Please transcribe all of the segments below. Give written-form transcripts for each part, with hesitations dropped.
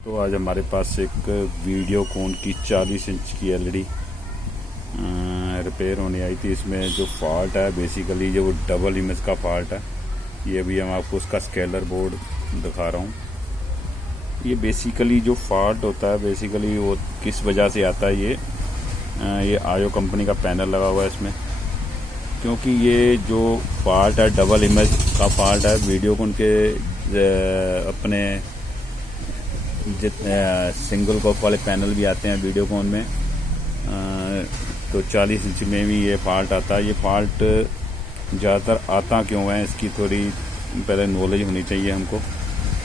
तो आज हमारे पास एक वीडियोकॉन की 40 इंच की एलईडी रिपेयर होने आई थी। इसमें जो फॉल्ट है बेसिकली जो डबल इमेज का फॉल्ट है। ये अभी हम आपको उसका स्केलर बोर्ड दिखा रहा हूँ। ये बेसिकली जो फॉल्ट होता है बेसिकली वो किस वजह से आता है, ये आयो कंपनी का पैनल लगा हुआ है इसमें। क्योंकि ये जो फॉल्ट है डबल इमेज का फॉल्ट है वीडियोकॉन के अपने सिंगल कॉप वाले पैनल भी आते हैं वीडियोकॉन में, तो 40 इंच में भी ये फॉल्ट आता है। ये फॉल्ट ज़्यादातर आता क्यों है इसकी थोड़ी पहले नॉलेज होनी चाहिए हमको।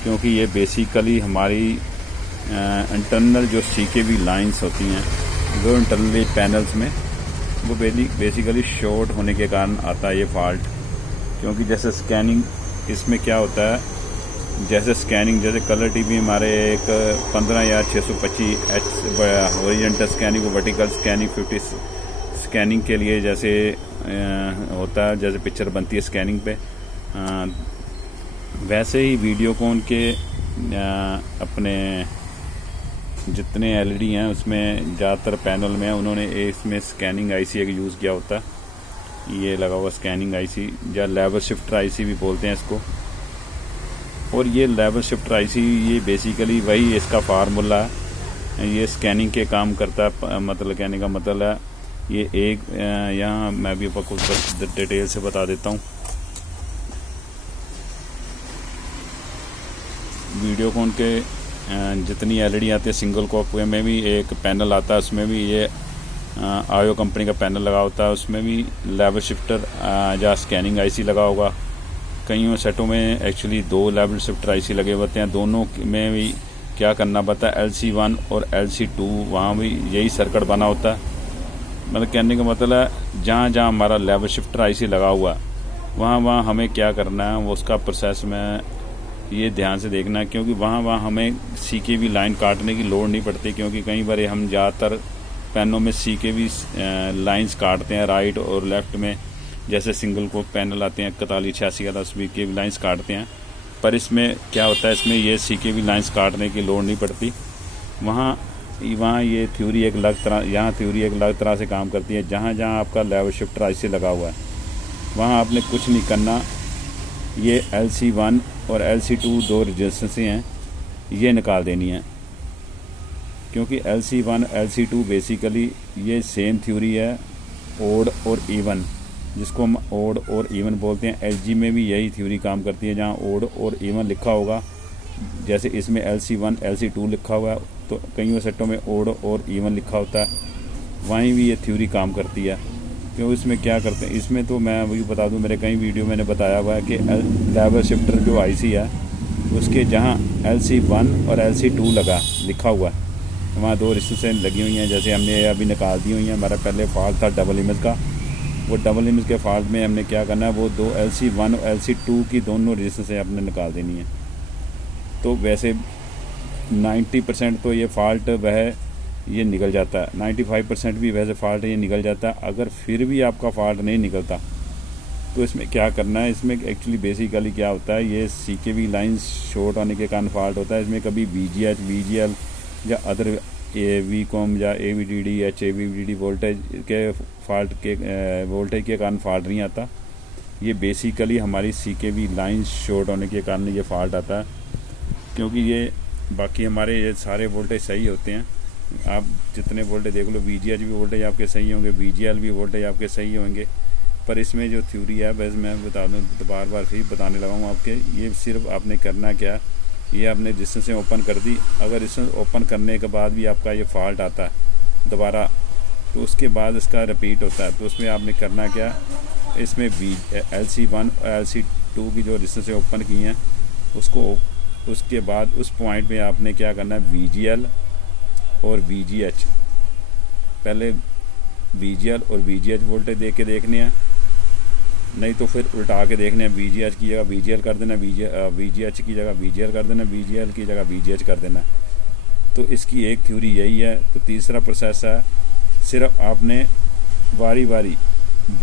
क्योंकि ये बेसिकली हमारी इंटरनल जो CKV लाइंस होती हैं वो इंटरनली पैनल्स में वो बेसिकली शॉर्ट होने के कारण आता है ये फॉल्ट। क्योंकि जैसे स्कैनिंग इसमें क्या होता है, जैसे स्कैनिंग जैसे कलर टीवी हमारे एक 15 या 625H horizontal scanning, vertical scanning 50 scanning के लिए जैसे होता है, जैसे पिक्चर बनती है स्कैनिंग पे, वैसे ही वीडियोकॉन के अपने जितने LED हैं उसमें ज़्यादातर पैनल में उन्होंने इसमें स्कैनिंग IC एक यूज़ किया होता है। ये लगा हुआ स्कैनिंग IC या लेवल शिफ्टर IC भी बोलते हैं इसको। और ये लेवल शिफ्टर IC ये बेसिकली वही इसका फार्मूला है, ये स्कैनिंग के काम करता है। मतलब कहने का मतलब है ये एक यहाँ मैं भी आपको बस डिटेल से बता देता हूँ। वीडियोकॉन के जितनी LED आती है सिंगल कॉप में भी एक पैनल आता है, उसमें भी ये आयो कंपनी का पैनल लगा होता है। उसमें भी लेवल शिफ्टर या स्कैनिंग IC लगा होगा। कईयों सेटों में एक्चुअली 2 लेवल शिफ्टर IC लगे होते हैं। दोनों में भी क्या करना पड़ता है, LC1 और LC2 वहाँ भी यही सर्किट बना होता है। मतलब कहने का मतलब है जहाँ जहाँ हमारा लेवल शिफ्टर IC लगा हुआ वहाँ हमें क्या करना है वो उसका प्रोसेस में ये ध्यान से देखना है। क्योंकि वहाँ हमें CKV लाइन काटने की लोड़ नहीं पड़ती। क्योंकि कई बार हम ज़्यादातर पैनों में CKV लाइन्स काटते हैं राइट और लेफ़्ट में, जैसे सिंगल को पैनल आते हैं 41, 86 का CKV लाइंस काटते हैं। पर इसमें क्या होता है, इसमें ये CKV लाइंस काटने की लोड़ नहीं पड़ती। वहाँ ये थ्योरी एक अलग तरह, यहाँ थ्योरी एक अलग तरह से काम करती है। जहाँ जहाँ आपका लेवल शिफ्टर IC लगा हुआ है वहाँ आपने कुछ नहीं करना। ये LC1 और LC2 दो रजिस्टेंस हैं, ये निकाल देनी है। क्योंकि LC1 LC2 बेसिकली ये सेम थ्योरी है, ओड और इवन, जिसको हम ओड और इवन बोलते हैं। LG में भी यही थ्योरी काम करती है। जहाँ ओड और इवन लिखा होगा, जैसे इसमें LC1 LC2 लिखा हुआ है तो कईयों सेटों में ओड और इवन लिखा होता है, वहीं भी ये थ्योरी काम करती है। क्यों इसमें क्या करते हैं, इसमें तो मैं वही बता दूं, मेरे कई वीडियो मैंने बताया हुआ है कि लेवल शिफ्टर जो IC है उसके जहाँ LC1 और LC2 लिखा हुआ है वहाँ 2 रेजिस्टेंस लगी हुई हैं। जैसे हमने अभी निकाल दी हुई हैं। हमारा पहले फॉल्ट था डबल इमेज का, वो डबल इमेज के फॉल्ट में हमने क्या करना है, वो 2 LC1 और LC2 की दोनों रेजिस्टेंस आपने निकाल देनी है। तो वैसे 90% तो ये फॉल्ट ये निकल जाता है, 95% भी वैसे फॉल्ट ये निकल जाता है। अगर फिर भी आपका फॉल्ट नहीं निकलता तो इसमें क्या करना है, इसमें एक्चुअली बेसिकली क्या होता है, ये CKV लाइंस शॉर्ट होने के कारण फॉल्ट होता है। इसमें कभी VGH VGL या अदर VCOM या AVDD HAVDD वोल्टेज के कारण फॉल्ट नहीं आता। ये बेसिकली हमारी CKV लाइंस शॉर्ट होने के कारण ये फॉल्ट आता है। क्योंकि ये बाकी हमारे ये सारे वोल्टेज सही होते हैं। आप जितने वोल्टेज देख लो, VGH भी वोल्टेज आपके सही होंगे, VGL भी वोल्टेज आपके सही होंगे। पर इसमें जो थ्योरी है वैसे मैं बता दूँ तो बार बार फिर बताने लगा हूँ आपके, ये सिर्फ आपने करना क्या, ये आपने रेजिस्टेंस ओपन कर दी। अगर रेजिस्टेंस ओपन करने के बाद भी आपका ये फॉल्ट आता है दोबारा, तो उसके बाद इसका रिपीट होता है। तो उसमें आपने करना क्या, इसमें LC1 और LC2 की जो रेजिस्टेंस ओपन की हैं उसके बाद उस पॉइंट में आपने क्या करना है, VGL और VGH, पहले VGL और VGH वोल्टेज दे के देखने हैं, नहीं तो फिर उल्टा के देखने हैं। VGH की जगह VGL कर देना, VGH की जगह VGL कर देना, VGL की जगह VGH कर देना। तो इसकी एक थ्योरी यही है। तो तीसरा प्रोसेस है, सिर्फ आपने बारी बारी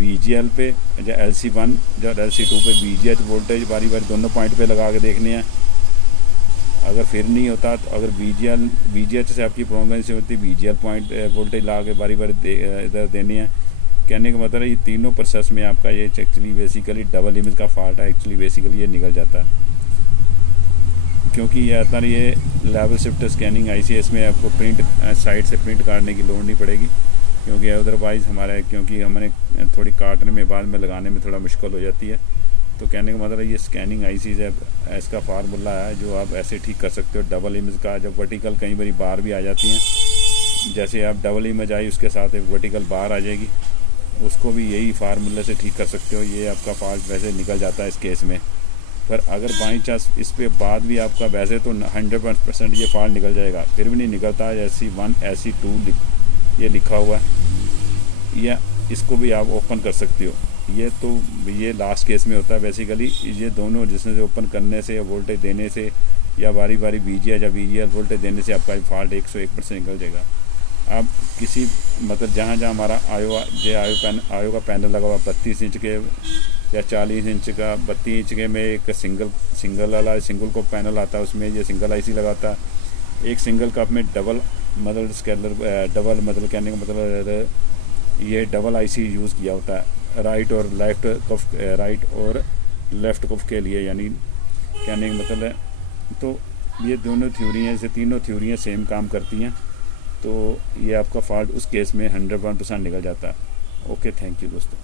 VGL पे या LC1 या LC2 पे VGH वोल्टेज बारी बारी दोनों पॉइंट पे लगा के देखने हैं। अगर फिर नहीं होता तो अगर VGH से आपकी प्रॉब्लम से होती, VGL पॉइंट वोल्टेज ला के बारी बारी इधर देनी है। कहने का मतलब ये तीनों प्रोसेस में आपका ये एक्चुअली बेसिकली डबल इमेज का फॉल्ट है, एक्चुअली बेसिकली ये निकल जाता है। क्योंकि ये आता है ये लेवल शिफ्टर स्कैनिंग IC है, इसमें आपको प्रिंट साइड से प्रिंट काटने की लोड नहीं पड़ेगी, क्योंकि अदरवाइज़ हमारा क्योंकि हमने थोड़ी काटने में बाद में लगाने में थोड़ा मुश्किल हो जाती है। तो कहने का मतलब ये स्कैनिंग IC है, इसका फार्मूला है जो आप ऐसे ठीक कर सकते हो। डबल इमेज का जब वर्टिकल कई बारी बार भी आ जाती हैं, जैसे आप डबल इमेज आई उसके साथ एक वर्टिकल बार आ जाएगी, उसको भी यही फार्मूले से ठीक कर सकते हो। ये आपका फॉल्ट वैसे निकल जाता है इस केस में। पर अगर बाई चांस इस पे बाद भी आपका वैसे तो 100% ये फॉल्ट निकल जाएगा, फिर भी नहीं निकलता, SC1 SC2 ये लिखा हुआ है, या इसको भी आप ओपन कर सकते हो। ये लास्ट केस में होता है बेसिकली। ये दोनों जिसमें से ओपन करने से या वोल्टेज देने से या बारी बारी VGH या VGL वोल्टेज देने से आपका फॉल्ट 101% निकल जाएगा। आप किसी मतलब जहाँ हमारा आयो का पैनल लगा हुआ 32 इंच के या 40 इंच का, 32 इंच के में एक सिंगल को पैनल आता है, उसमें ये सिंगल IC लगाता है। एक सिंगल कप में डबल मतलब कहने का मतलब ये डबल IC यूज़ किया होता है राइट और लेफ़्ट कफ के लिए, यानी कहने का मतलब है। तो ये दोनों थ्योरियाँ से तीनों थ्योरियाँ सेम काम करती हैं, तो ये आपका फॉल्ट उस केस में 101% निकल जाता है। ओके, थैंक यू दोस्तों।